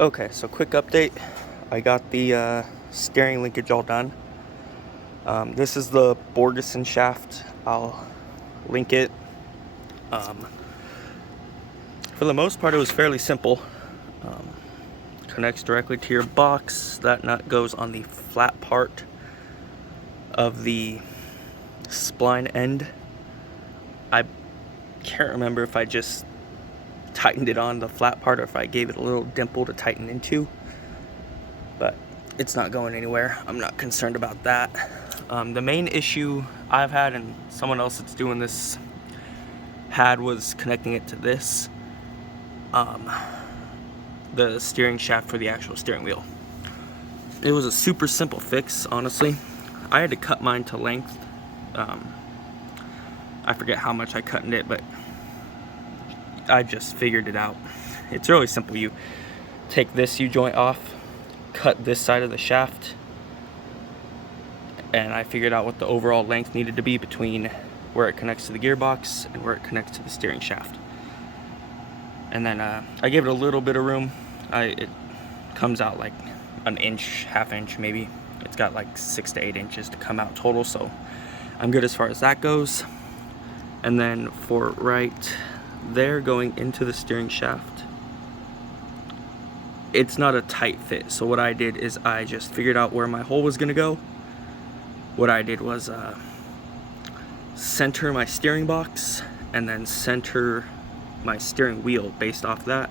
Okay, so quick update. I got the steering linkage all done. This is the Borgeson shaft. I'll link it. For the most part, it was fairly simple. Connects directly to your box. That nut goes on the flat part of the spline end. I can't remember if I just tightened it on the flat part or if I gave it a little dimple to tighten into, but it's not going anywhere. I'm not concerned about that. The main issue I've had, and someone else that's doing this had, was connecting it to this, the steering shaft for the actual steering wheel. It was a super simple fix, honestly. I had to cut mine to length. I forget how much I cut in it, but I just figured it out. It's really simple. You take this U-joint off, cut this side of the shaft, and I figured out what the overall length needed to be between where it connects to the gearbox and where it connects to the steering shaft. And then I gave it a little bit of room. It comes out like an inch, half inch maybe. It's got like 6 to 8 inches to come out total, so I'm good as far as that goes. And then for right there going into the steering shaft, it's not a tight fit. So what I did is I just figured out where my hole was gonna go. What I did was center my steering box and then center my steering wheel based off that.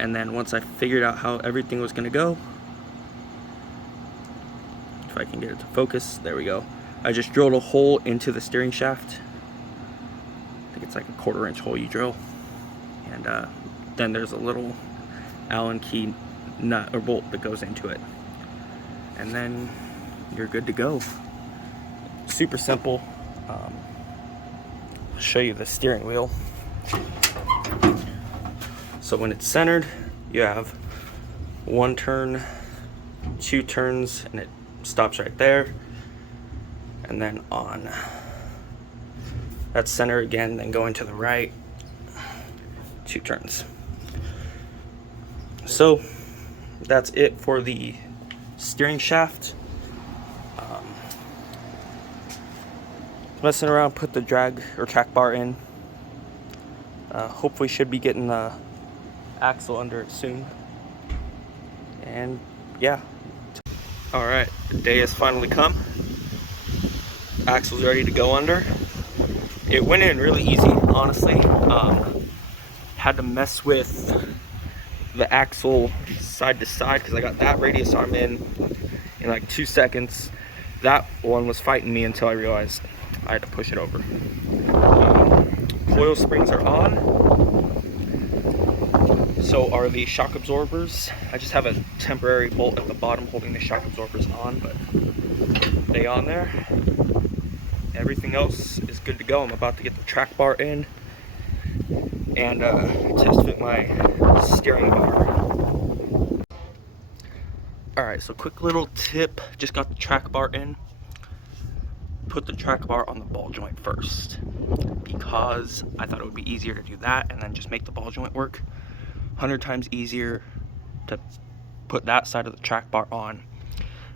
And then once I figured out how everything was gonna go, if I can get it to focus, there we go. I just drilled a hole into the steering shaft. I think it's like a 1/4 inch hole you drill. And then there's a little Allen key nut or bolt that goes into it. And then you're good to go. Super simple. I'll show you the steering wheel. So when it's centered, you have 1 turn, 2 turns, and it stops right there. And then on that center again, then going to the right, 2 turns. So that's it for the steering shaft. Messing around, put the drag or track bar in. Hopefully should be getting the axle under it soon. And yeah. Alright, the day has finally come. Axle's ready to go under. It went in really easy, honestly. Had to mess with the axle side to side because I got that radius arm in like 2 seconds. That one was fighting me until I realized I had to push it over. Coil springs are on. So are the shock absorbers. I just have a temporary bolt at the bottom holding the shock absorbers on, but they on there. Everything else is good to go. I'm about to get the track bar in and test fit my steering bar. Alright, so quick little tip. Just got the track bar in. Put the track bar on the ball joint first because I thought it would be easier to do that and then just make the ball joint work. 100 times easier to put that side of the track bar on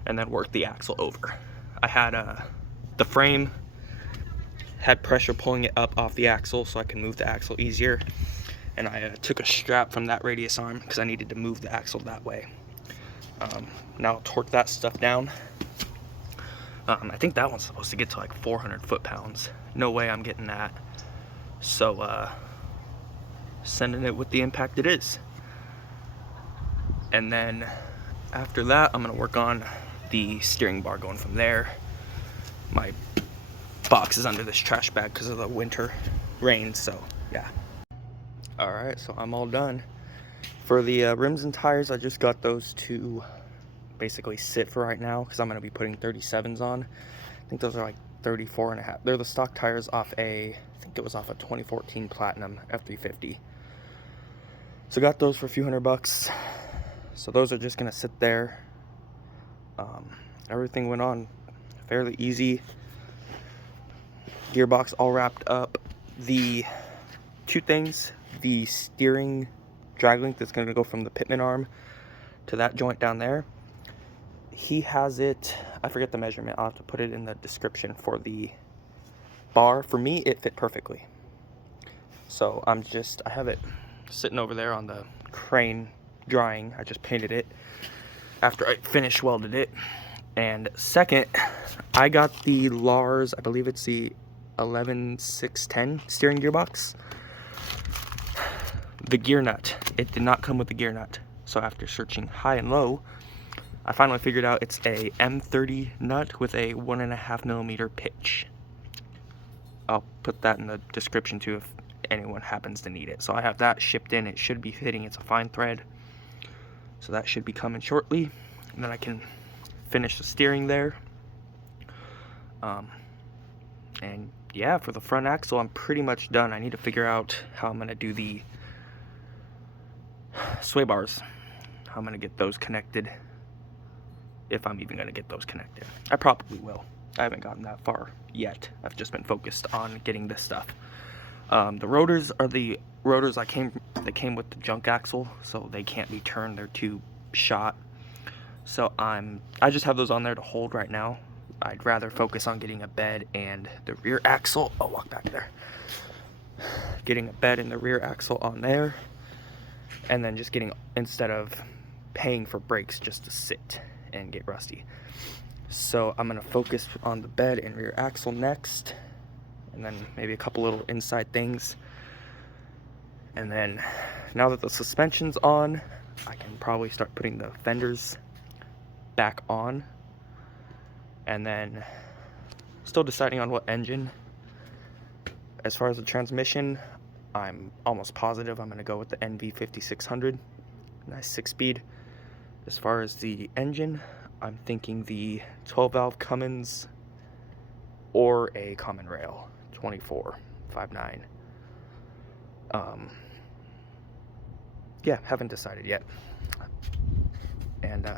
and then work the axle over. I had the frame had pressure pulling it up off the axle so I can move the axle easier, and I took a strap from that radius arm because I needed to move the axle that way. Now I'll torque that stuff down. I think that one's supposed to get to like 400 foot-pounds. No way I'm getting that. So sending it with the impact it is. And then after that, I'm gonna work on the steering bar going from there. My box is under this trash bag because of the winter rain, so yeah. Alright, so I'm all done. For the rims and tires, I just got those to basically sit for right now because I'm gonna be putting 37s on. I think those are like 34.5. They're the stock tires off I think it was off a 2014 Platinum F350. So got those for a few $100. So those are just gonna sit there. Everything went on fairly easy. Gearbox all wrapped up. The 2 things, the steering drag length that's going to go from the pitman arm to that joint down there. He has it, I forget the measurement, I'll have to put it in the description for the bar. For me, it fit perfectly. So I have it sitting over there on the crane drying. I just painted it after I finished welded it. And second, I got the Lares, I believe it's the 11610 steering gearbox. The gear nut, it did not come with the gear nut. So after searching high and low, I finally figured out it's a M30 nut with a 1.5mm pitch. I'll put that in the description too if anyone happens to need it. So I have that shipped in. It should be fitting. It's a fine thread. So that should be coming shortly. And then I can finish the steering there. And yeah, for the front axle, I'm pretty much done. I need to figure out how I'm going to do the sway bars. How I'm going to get those connected. If I'm even going to get those connected. I probably will. I haven't gotten that far yet. I've just been focused on getting this stuff. The rotors are the rotors that came with the junk axle, so they can't be turned. They're too shot. So I just have those on there to hold right now. I'd rather focus on getting a bed and the rear axle. I'll walk back there. Getting a bed and the rear axle on there, and then just getting, instead of paying for brakes just to sit and get rusty. So I'm gonna focus on the bed and rear axle next, and then maybe a couple little inside things. And then now that the suspension's on, I can probably start putting the fenders back on. And then still deciding on what engine. As far as the transmission, I'm almost positive I'm gonna go with the NV5600, nice 6-speed. As far as the engine, I'm thinking the 12-valve Cummins or a common rail 2459. Yeah, haven't decided yet. And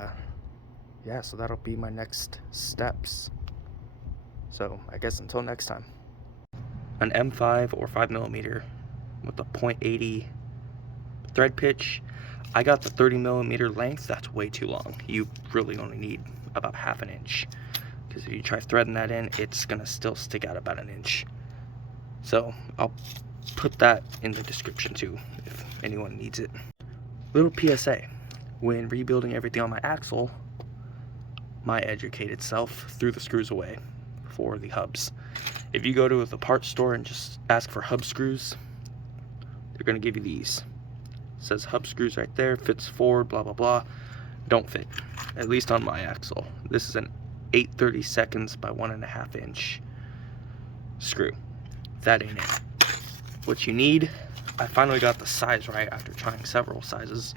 yeah, so that'll be my next steps. So I guess until next time. An M5 or 5mm with a .80 thread pitch. I got the 30mm length. That's way too long. You really only need about ½ an inch, because if you try threading that in, it's gonna still stick out about 1 inch. So I'll put that in the description too if anyone needs it. Little PSA: when rebuilding everything on my axle, my educated self threw the screws away for the hubs. If you go to the parts store and just ask for hub screws, they're gonna give you these. It says hub screws right there, fits forward, blah blah blah. Don't fit, at least on my axle. This is an 8/32 by 1.5 inch screw. That ain't it. What you need, I finally got the size right after trying several sizes.